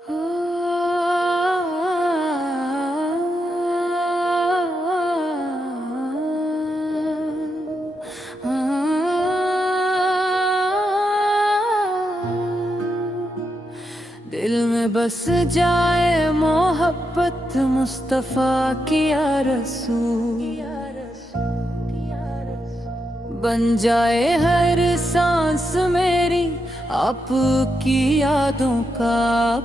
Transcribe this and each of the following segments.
दिल में बस जाए मोहब्बत मुस्तफा की या रसूल, बन जाए हर सांस मेरी आपकी यादों का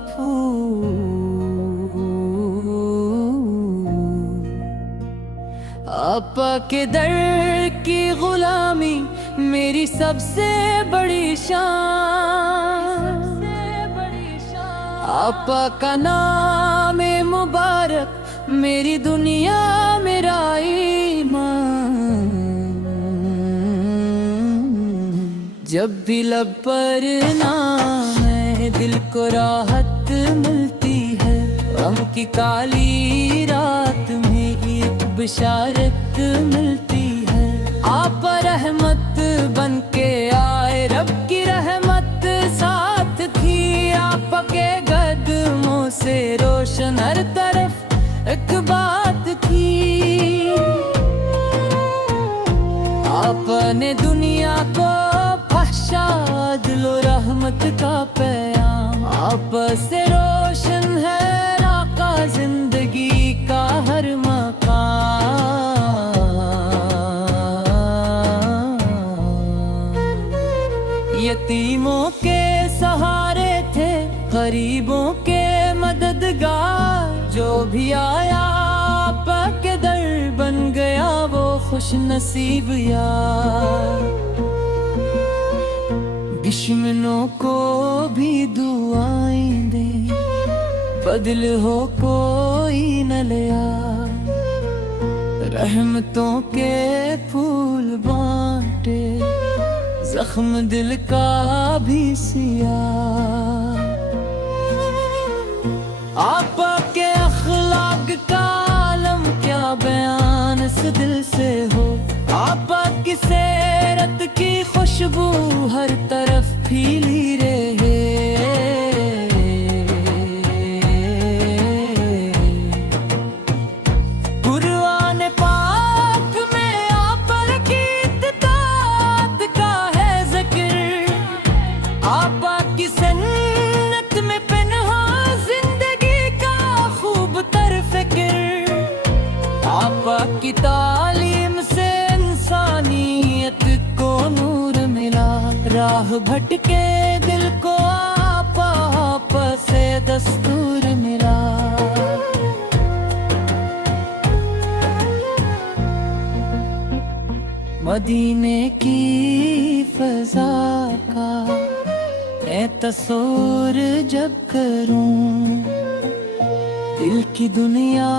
फूल। आपा के दर की गुलामी मेरी सबसे बड़ी शान, आपा का नाम मुबारक मेरी दुनिया मेरा ईमान। जब भी लब पर नाम है दिल को राहत मिलती है, गम की काली रात में एक बिशारत मिलती है। आप रहमत बन के आए, रब की रहमत साथ थी, आपके कदमों से रोशन हर तरफ एक बात थी। आपने दुनिया को दिलो रहमत का पैगाम, आप से रोशन है राका जिंदगी का हर मकाम। यतीमों के सहारे थे, गरीबों के मददगार, जो भी आया आपके दर बन गया वो खुश नसीब यार। दुश्मनों को भी दुआएं दे, बदल हो कोई न लिया, रहमतों के फूल बांटे, जख्म दिल का भी सिया। आपके अखलाक का आलम क्या बयान इस दिल से हो, आपकी सेरत की खुशबू हर तरफ फैली रहे। कुरान पाक में आप की इत्तात का है जिक्र, आपकी सन्नत में पन्हा जिंदगी का खूब तर फिक्र। आपकी तालीम से इंसानियत को नूर मिला, राह भटके दिल को आप से दस्तूर मिला। मदीने की फजा का मैं तस्वीर जब करूं, दिल की दुनिया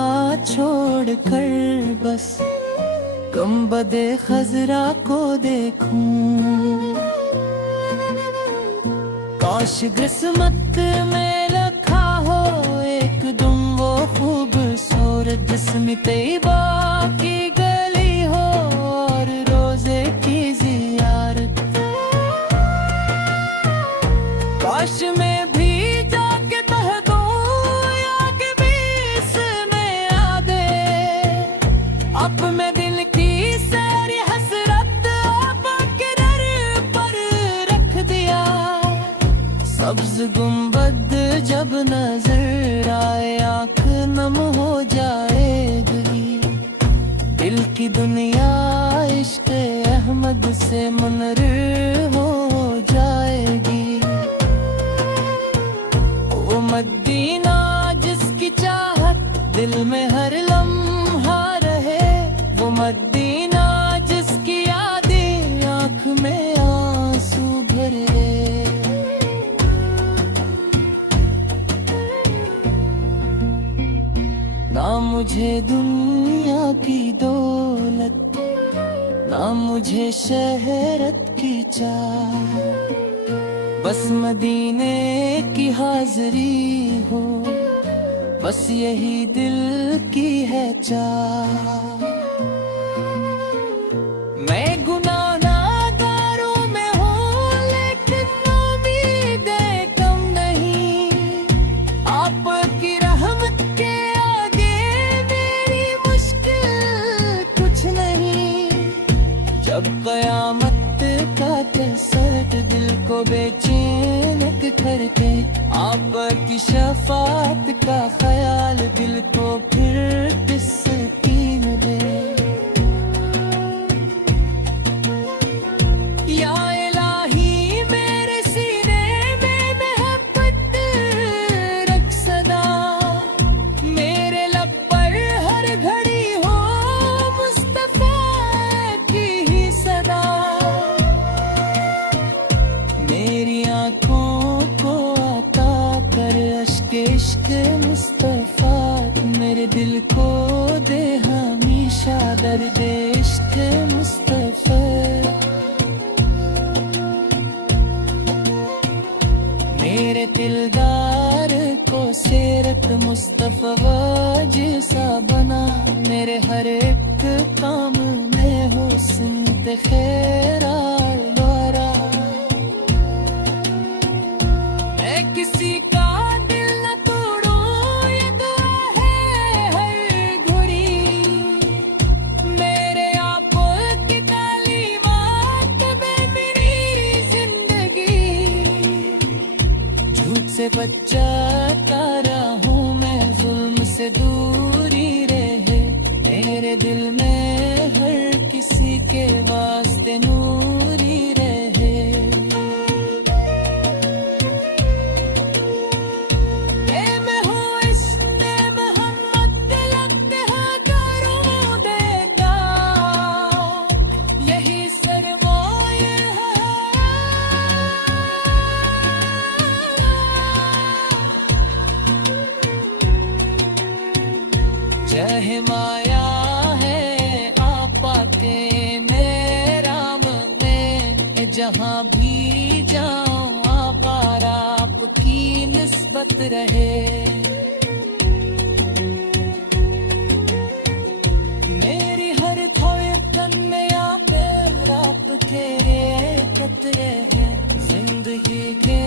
छोड़ कर बस गुंबदे खजरा को देखूं। काश किस्मत में लिखा हो एक दिन वो खूबसूरत, जिसमें तैयबा की गली हो और रोजे की जियारत। काश में भी जाके कह दूं या के बीच में आ गए, अब मैं दिल की सारी हसरत आपके दर पर रख दिया। सब्ज गुंबद जब नजर आए आँख नम हो जाएगी, दिल की दुनिया इश्क अहमद से मुनर हो जाएगी। वो मदीना जिसकी चाहत दिल में हर लम्हा रहे, वो मदीना जिसकी यादें आँख में आंसू भरे। ना मुझे दुनिया की दौलत, ना मुझे शहरत की चाह, बस मदीने की हाजरी हो, बस यही दिल की है चाह। मैं गुनाहगारों में हूँ लेकिन उम्मीदें कम नहीं, बेचैन करके आपकी शफात का ख्याल दिल को फिर तस्कीन दे। या इलाही मेरे सीने में मोहब्बत रख सदा, मेरे लब पर हर घड़ी हो मुस्तफा की ही सदा। मेरी आंखों को आता कर अश्क इश्क मुस्तफा, मेरे दिल को दे हमेशा दर्द इश्क मुस्तफा। मेरे दिलदार को सीरत मुस्तफा जैसा बना, मेरे हर एक काम में हुस्न खैराल द्वारा। मैं किसी का दिल न तोड़ूं ये दुआ है हर घड़ी, मेरे आप की तालीमात में मेरी जिंदगी। झूठ से बचाता रहूं मैं, जुल्म से दूरी रहे, मेरे दिल में हर किसी के वास्ते नूरी रहे। मैं हूँ इसने मोहम्मद लगते हजारों देता, यही सरमाए है। चाहे माया है आपा के मेरा में, जहाँ भी जाऊँ आवार आपकी निस्बत रहे। मेरी हर खोए में आप आपके कतरे हैं, जिंदगी के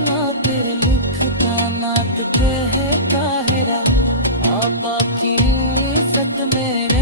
नात लिखता नात पे है ताहिरा। आपा की इज्जत मेरे